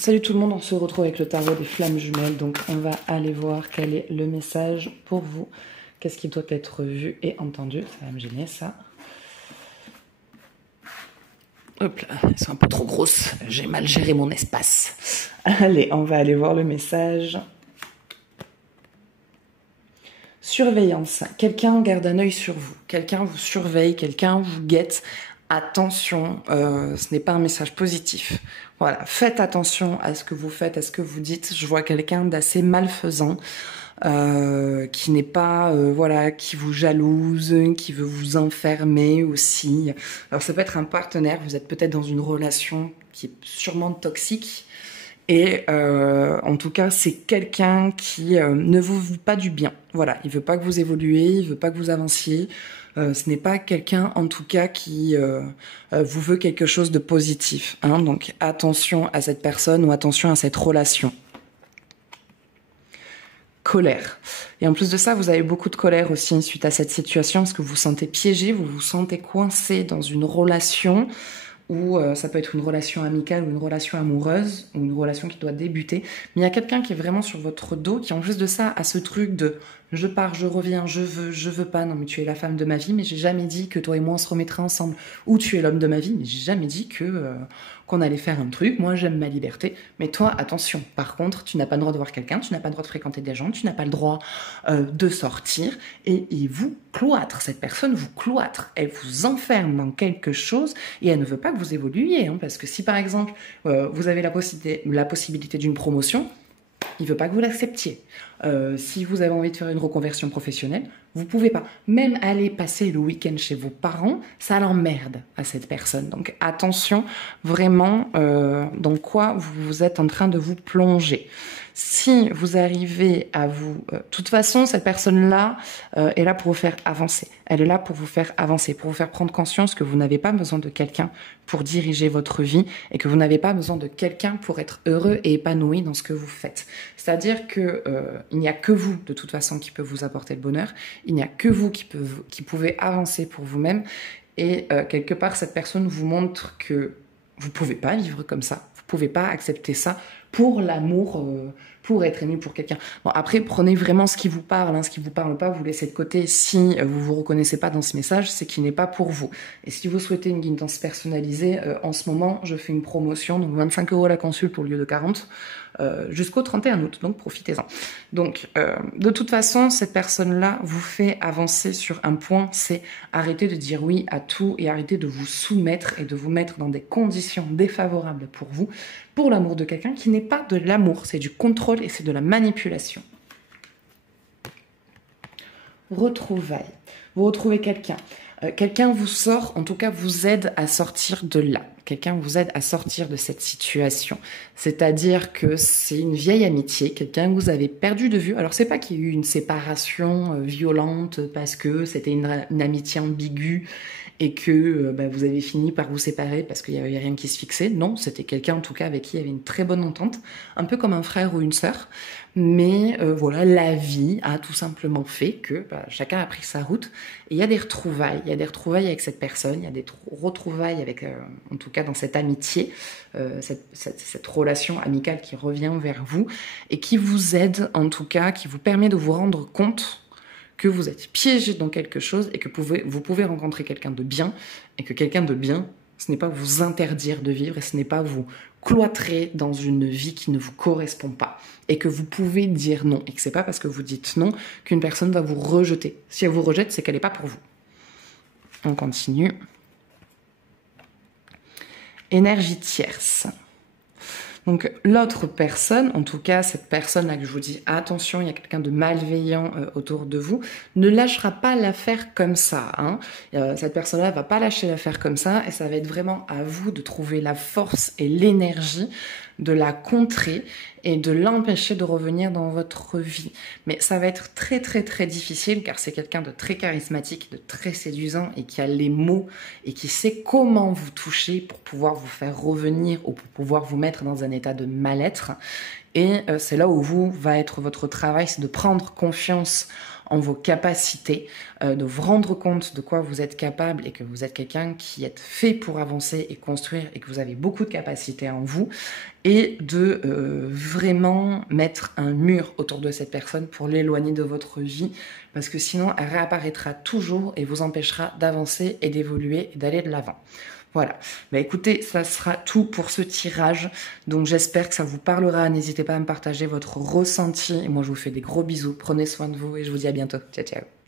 Salut tout le monde, on se retrouve avec le tarot des flammes jumelles. Donc on va aller voir quel est le message pour vous. Qu'est-ce qui doit être vu et entendu. Ça va me gêner ça. Hop là, elles sont un peu trop grosses. J'ai mal géré mon espace. Allez, on va aller voir le message. Surveillance. Quelqu'un garde un œil sur vous. Quelqu'un vous surveille, quelqu'un vous guette. Attention, ce n'est pas un message positif. Voilà, faites attention à ce que vous faites, à ce que vous dites. Je vois quelqu'un d'assez malfaisant, qui n'est pas, voilà, qui vous jalouse, qui veut vous enfermer aussi. Alors ça peut être un partenaire, vous êtes peut-être dans une relation qui est sûrement toxique. Et en tout cas, c'est quelqu'un qui ne vous veut pas du bien. Voilà, il veut pas que vous évoluiez, il veut pas que vous avanciez. Ce n'est pas quelqu'un, en tout cas, qui vous veut quelque chose de positif. Hein. Donc, attention à cette personne ou attention à cette relation. Colère. Et en plus de ça, vous avez beaucoup de colère aussi suite à cette situation, parce que vous vous sentez piégé, vous vous sentez coincé dans une relation ou ça peut être une relation amicale ou une relation amoureuse, ou une relation qui doit débuter. Mais il y a quelqu'un qui est vraiment sur votre dos, qui en plus de ça a ce truc de je pars, je reviens, je veux pas, non mais tu es la femme de ma vie, mais j'ai jamais dit que toi et moi on se remettrait ensemble. Ou tu es l'homme de ma vie, mais j'ai jamais dit que qu'on allait faire un truc, moi j'aime ma liberté, mais toi attention, par contre tu n'as pas le droit de voir quelqu'un, tu n'as pas le droit de fréquenter des gens, tu n'as pas le droit de sortir, et il vous cloître, cette personne vous cloître, elle vous enferme dans quelque chose, et elle ne veut pas que vous évoluiez, hein, parce que si par exemple vous avez la possibilité d'une promotion, il veut pas que vous l'acceptiez. Si vous avez envie de faire une reconversion professionnelle, vous pouvez pas. Même aller passer le week-end chez vos parents, ça l'emmerde à cette personne. Donc attention vraiment dans quoi vous êtes en train de vous plonger. Si vous arrivez à vous... de toute façon, cette personne-là est là pour vous faire avancer. Elle est là pour vous faire avancer, pour vous faire prendre conscience que vous n'avez pas besoin de quelqu'un pour diriger votre vie et que vous n'avez pas besoin de quelqu'un pour être heureux et épanoui dans ce que vous faites. C'est-à-dire que il n'y a que vous, de toute façon, qui peut vous apporter le bonheur. Il n'y a que vous qui pouvez avancer pour vous-même. Et quelque part, cette personne vous montre que vous ne pouvez pas vivre comme ça. Vous ne pouvez pas accepter ça pour l'amour, pour être ému pour quelqu'un. Bon, après, prenez vraiment ce qui vous parle, hein, ce qui vous parle pas, vous laissez de côté. Si vous vous reconnaissez pas dans ce message, c'est qu'il n'est pas pour vous. Et si vous souhaitez une guidance personnalisée, en ce moment, je fais une promotion, donc 25 € la consulte au lieu de 40, jusqu'au 31 août, donc profitez-en. Donc, de toute façon, cette personne-là vous fait avancer sur un point, c'est arrêter de dire oui à tout et arrêter de vous soumettre et de vous mettre dans des conditions défavorables pour vous, pour l'amour de quelqu'un qui n'est pas de l'amour, c'est du contrôle et c'est de la manipulation. Retrouvailles. Vous retrouvez quelqu'un. Quelqu'un vous sort, en tout cas vous aide à sortir de là. Quelqu'un vous aide à sortir de cette situation. C'est-à-dire que c'est une vieille amitié, quelqu'un que vous avez perdu de vue. Alors c'est pas qu'il y a eu une séparation violente parce que c'était une amitié ambiguë et que vous avez fini par vous séparer parce qu'il n'y avait rien qui se fixait. Non, c'était quelqu'un en tout cas avec qui il y avait une très bonne entente, un peu comme un frère ou une sœur. Mais voilà, la vie a tout simplement fait que chacun a pris sa route. Et il y a des retrouvailles. Il y a des retrouvailles avec cette personne, il y a des retrouvailles avec, en tout cas dans cette amitié, cette relation amicale qui revient vers vous et qui vous aide en tout cas, qui vous permet de vous rendre compte que vous êtes piégé dans quelque chose et que vous pouvez rencontrer quelqu'un de bien et que quelqu'un de bien, ce n'est pas vous interdire de vivre et ce n'est pas vous cloîtrer dans une vie qui ne vous correspond pas et que vous pouvez dire non et que c'est pas parce que vous dites non qu'une personne va vous rejeter. Si elle vous rejette, c'est qu'elle n'est pas pour vous. On continue. Énergie tierce. Donc l'autre personne, en tout cas cette personne-là que je vous dis, attention, il y a quelqu'un de malveillant autour de vous, ne lâchera pas l'affaire comme ça. Hein. Cette personne-là va pas lâcher l'affaire comme ça et ça va être vraiment à vous de trouver la force et l'énergie de la contrer et de l'empêcher de revenir dans votre vie. Mais ça va être très très très difficile car c'est quelqu'un de très charismatique, de très séduisant et qui a les mots et qui sait comment vous toucher pour pouvoir vous faire revenir ou pour pouvoir vous mettre dans un état de mal-être. Et c'est là où va être votre travail, c'est de prendre confiance en vos capacités, de vous rendre compte de quoi vous êtes capable et que vous êtes quelqu'un qui est fait pour avancer et construire et que vous avez beaucoup de capacités en vous et de vraiment mettre un mur autour de cette personne pour l'éloigner de votre vie, parce que sinon elle réapparaîtra toujours et vous empêchera d'avancer et d'évoluer et d'aller de l'avant. Voilà. Bah écoutez, ça sera tout pour ce tirage. Donc j'espère que ça vous parlera. N'hésitez pas à me partager votre ressenti. Et moi je vous fais des gros bisous. Prenez soin de vous et je vous dis à bientôt. Ciao ciao.